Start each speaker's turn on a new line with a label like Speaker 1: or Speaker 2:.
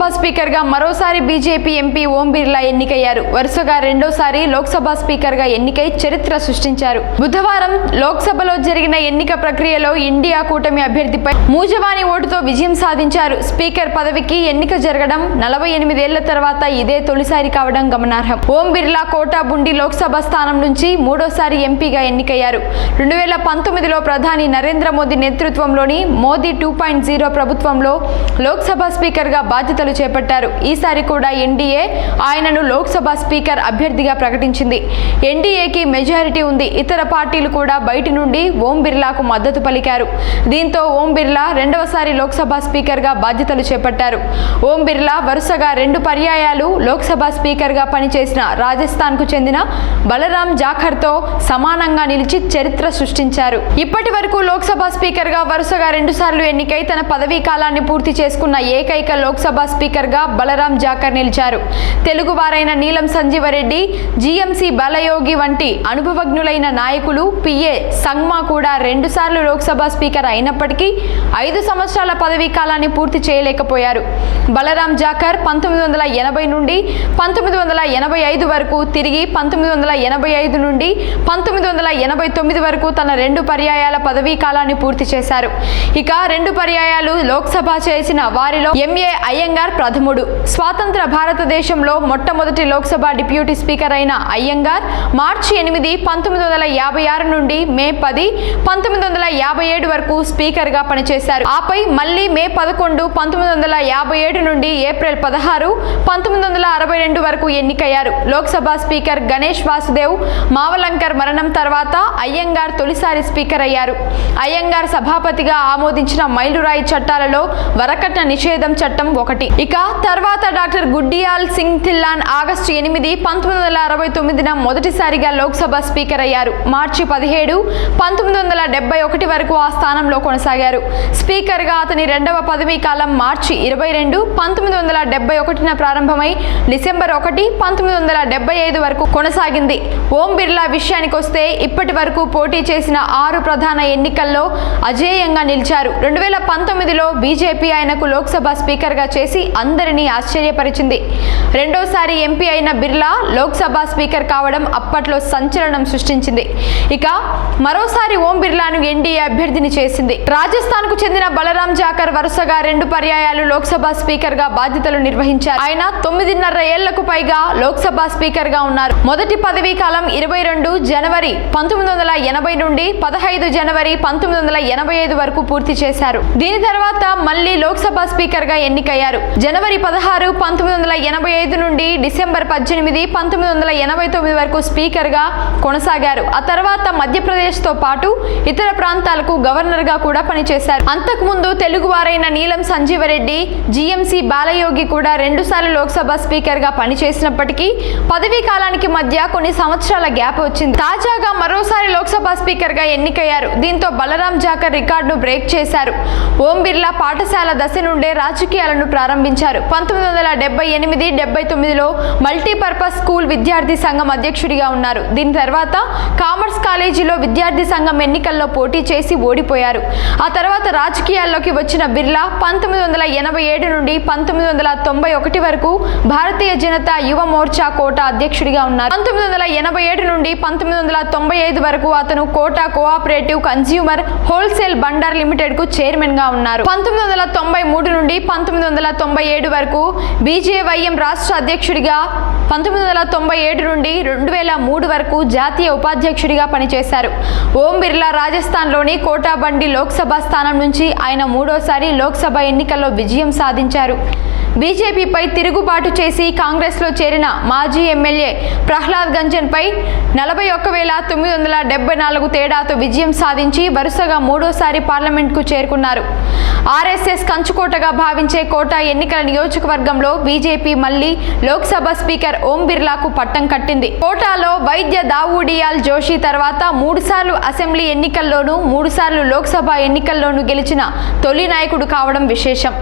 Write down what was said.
Speaker 1: లోక్సభ స్పీకర్గా మరోసారి BJP MP Om Birla ఎన్నికయ్యారు. వరుసగా రెండోసారి లోక్సభ స్పీకర్గా ఎన్నికై చరిత్ర సృష్టించారు. బుధవారం లోక్సభలో జరిగిన ఎన్నిక ప్రక్రియలో ఇండియా కూటమి అభ్యర్థిపై మూజవాని ఓటుతో విజయం సాధించారు. స్పీకర్ పదవికి ఎన్నిక జరగడం నలభై ఎనిమిదేళ్ళ తర్వాత ఇదే తొలిసారి కావడం గమనార్హం. ఓం బిర్లా కోటా బుండి లోక్సభ స్థానం నుంచి మూడోసారి ఎంపీగా ఎన్నికయ్యారు. రెండు వేల పంతొమ్మిదిలో ప్రధాని నరేంద్ర మోదీ నేతృత్వంలోని మోదీ టూ పాయింట్ జీరో ప్రభుత్వంలో లోక్సభ స్పీకర్గా బాధ్యతలు చేపట్టారు. ఈసారి కూడా ఎన్డీఏ ఆయనను లోక్సభ స్పీకర్ అభ్యర్థిగా ప్రకటించింది. ఎన్డీఏకి మెజారిటీ ఉంది. ఇతర పార్టీలు కూడా బయటి నుండి ఓం బిర్లాకు మద్దతు పలికారు. దీంతో ఓం బిర్లా రెండవసారి లోక్సభ స్పీకర్గా బాధ్యతలు చేపట్టారు. ఓం బిర్లా వరుసగా రెండు పర్యాయాలు లోక్సభ స్పీకర్గా పనిచేసిన రాజస్థాన్కు చెందిన బలరాం జాఖర్తో సమానంగా నిలిచి చరిత్ర సృష్టించారు. ఇప్పటి వరకు లోక్సభ స్పీకర్గా వరుసగా రెండుసార్లు ఎన్నికై తన పదవీ కాలాన్ని పూర్తి చేసుకున్న ఏకైక లోక్సభ స్పీకర్గా బలరాం జాకర్ నిలిచారు. తెలుగువారైన నీలం సంజీవరెడ్డి జీఎంసీ బలయోగి వంటి అనుభవజ్ఞులైన నాయకులు పిఏ సంగ్మా కూడా రెండుసార్లు లోక్సభ స్పీకర్ అయినప్పటికీ ఐదు సంవత్సరాల పదవీ కాలాన్ని పూర్తి చేయలేకపోయారు. బలరాం జాకర్ పంతొమ్మిది వందల ఎనభై నుండి పంతొమ్మిది వందల ఎనభై ఐదు వరకు తిరిగి పంతొమ్మిది వందల ఎనభై ఐదు నుండి పంతొమ్మిది వందల ఎనభై తొమ్మిది వరకు తన రెండు పర్యాయాల పదవీ కాలాన్ని పూర్తి చేశారు. ఇక రెండు పర్యాయాలు లోక్సభ చేసిన వారిలో ఎంఏ అయ్యంగార్ ప్రథముడు స్వాతంత్ర భారతదేశంలో మొట్టమొదటి లోక్సభ డిప్యూటీ స్పీకర్ అయిన అయ్యంగార్ మార్చి ఎనిమిది పంతొమ్మిది వందల యాభై ఆరు నుండి మే పది పంతొమ్మిది వందల యాభై ఏడు వరకు స్పీకర్గా పనిచేశారు. ఆపై మళ్ళీ మే పదకొండు పంతొమ్మిది వందల యాభై ఏడు నుండి ఏప్రిల్ పదహారు పంతొమ్మిది వందల అరవై రెండు వరకు ఎన్నికయ్యారు. లోక్సభ స్పీకర్ గణేష్ వాసుదేవ్ మావలంకర్ మరణం తర్వాత అయ్యంగార్ తొలిసారి స్పీకర్ అయ్యారు. అయ్యంగార్ సభాపతిగా ఆమోదించిన మైలురాయి చట్టాలలో వరకట్న నిషేధం చట్టం ఒకటి. ఇక తర్వాత డాక్టర్ గుడ్డియాల్ సింగ్ థిల్లాన్ ఆగస్టు ఎనిమిది పంతొమ్మిది వందల అరవై తొమ్మిదిన మొదటిసారిగా లోక్సభ స్పీకర్ అయ్యారు. మార్చి పదిహేడు పంతొమ్మిది వందల డెబ్బై ఒకటి వరకు ఆ స్థానంలో కొనసాగారు. స్పీకర్గా అతని రెండవ పదవీ కాలం మార్చి ఇరవై రెండు పంతొమ్మిది వందల డెబ్బై ఒకటిన ప్రారంభమై డిసెంబర్ ఒకటి పంతొమ్మిది వందల డెబ్బై ఐదు వరకు కొనసాగింది. ఓం బిర్లా విషయానికి వస్తే ఇప్పటి వరకు పోటీ చేసిన ఆరు ప్రధాన ఎన్నికల్లో అజేయంగా నిలిచారు. రెండు వేల పంతొమ్మిదిలో బీజేపీ ఆయనకు లోక్సభ స్పీకర్గా చేసి అందరినీ ఆశ్చర్యపరిచింది. రెండోసారి ఎంపీ అయిన బిర్లా లోక్సభ స్పీకర్ కావడం అప్పట్లో సంచలనం సృష్టించింది. ఇక మరోసారి ఓం బిర్లాను ఎన్డీఏ అభ్యర్థిని చేసింది. రాజస్థాన్కు చెందిన బలరాం జాకర్ వరుసగా రెండు పర్యాయాలు లోక్సభ స్పీకర్గా బాధ్యతలు నిర్వహించారు. ఆయన తొమ్మిదిన్నర ఏళ్ళకు పైగా లోక్సభ స్పీకర్గా ఉన్నారు. మొదటి పదవీ కాలం ఇరవై రెండు జనవరి పంతొమ్మిది వందల ఎనభై నుండి పదహైదు జనవరి పంతొమ్మిది వందల ఎనభై ఐదు వరకు పూర్తి చేశారు. దీని తర్వాత మళ్ళీ లోక్సభ స్పీకర్గా ఎన్నికయ్యారు. జనవరి పదహారు పంతొమ్మిది వందల ఎనభై ఐదు నుండి డిసెంబర్ పద్దెనిమిది పంతొమ్మిది వందల ఎనభై తొమ్మిది వరకు స్పీకర్గా కొనసాగారు. ఆ తర్వాత మధ్యప్రదేశ్తో పాటు ఇతర ప్రాంతాలకు గవర్నర్గా కూడా పనిచేశారు. అంతకుముందు తెలుగువారైన నీలం సంజీవరెడ్డి జీఎంసీ బాలయోగి కూడా రెండుసార్లు లోక్సభ స్పీకర్గా పనిచేసినప్పటికీ పదవీ కాలానికి మధ్య కొన్ని సంవత్సరాల గ్యాప్ వచ్చింది. తాజాగా మరోసారి లోక్సభ స్పీకర్గా ఎన్నికయ్యారు. దీంతో బలరాం జాకర్ రికార్డును బ్రేక్ చేశారు. ఓం బిర్లా పాఠశాల దశ నుండే రాజకీయాలను ప్రారంభించారు. పంతొమ్మిది వందల డెబ్బై ఎనిమిది డెబ్బై తొమ్మిదిలో మల్టీపర్పస్ స్కూల్ విద్యార్థి సంఘం అధ్యక్షుడిగా ఉన్నారు. దీని తర్వాత కామర్స్ కాలేజీలో విద్యార్థి సంఘం ఎన్నికల్లో పోటీ చేసి ఓడిపోయారు. ఆ తర్వాత రాజకీయాల్లోకి వచ్చిన బిర్లా పంతొమ్మిది వందల ఎనభై ఏడు నుండి పంతొమ్మిది వందల తొంభై ఒకటి వరకు భారతీయ జనతా యువ మోర్చా కోట అధ్యక్షుడిగా ఉన్నారు. పంతొమ్మిది వందల ఎనభై ఏడు నుండి పంతొమ్మిది వందల తొంభై ఐదు వరకు అతను Kota cooperative consumer wholesale Bhandar లిమిటెడ్కు చైర్మన్గా ఉన్నారు. పంతొమ్మిది వందల తొంభై మూడు నుండి పంతొమ్మిది వందల తొంభై తొంభై ఏడు వరకు బీజేవైఎం రాష్ట్ర అధ్యక్షుడిగా పంతొమ్మిది వందల తొంభై ఏడు నుండి రెండు వేల మూడు వరకు జాతీయ ఉపాధ్యక్షుడిగా పనిచేశారు. ఓం బిర్లా రాజస్థాన్లోని కోటాబండి లోక్సభ స్థానం నుంచి ఆయన మూడోసారి లోక్సభ ఎన్నికల్లో విజయం సాధించారు. బీజేపీపై తిరుగుబాటు చేసి కాంగ్రెస్లో చేరిన మాజీ ఎమ్మెల్యే ప్రహ్లాద్ గంజన్పై నలభై ఒక్క వేల తొమ్మిది వందల డెబ్బై నాలుగు తేడాతో విజయం సాధించి వరుసగా మూడోసారి పార్లమెంట్కు చేరుకున్నారు. ఆర్ఎస్ఎస్ కంచుకోటగా భావించే కోట ఎన్నికల నియోజకవర్గంలో బీజేపీ మళ్ళీ లోక్సభ స్పీకర్ ఓం బిర్లాకు పట్టం కట్టింది. కోటాలో వైద్య దావూడియాల్ జోషి తర్వాత మూడుసార్లు అసెంబ్లీ ఎన్నికల్లోనూ మూడుసార్లు లోక్సభ ఎన్నికల్లోనూ గెలిచిన తొలి నాయకుడు కావడం విశేషం.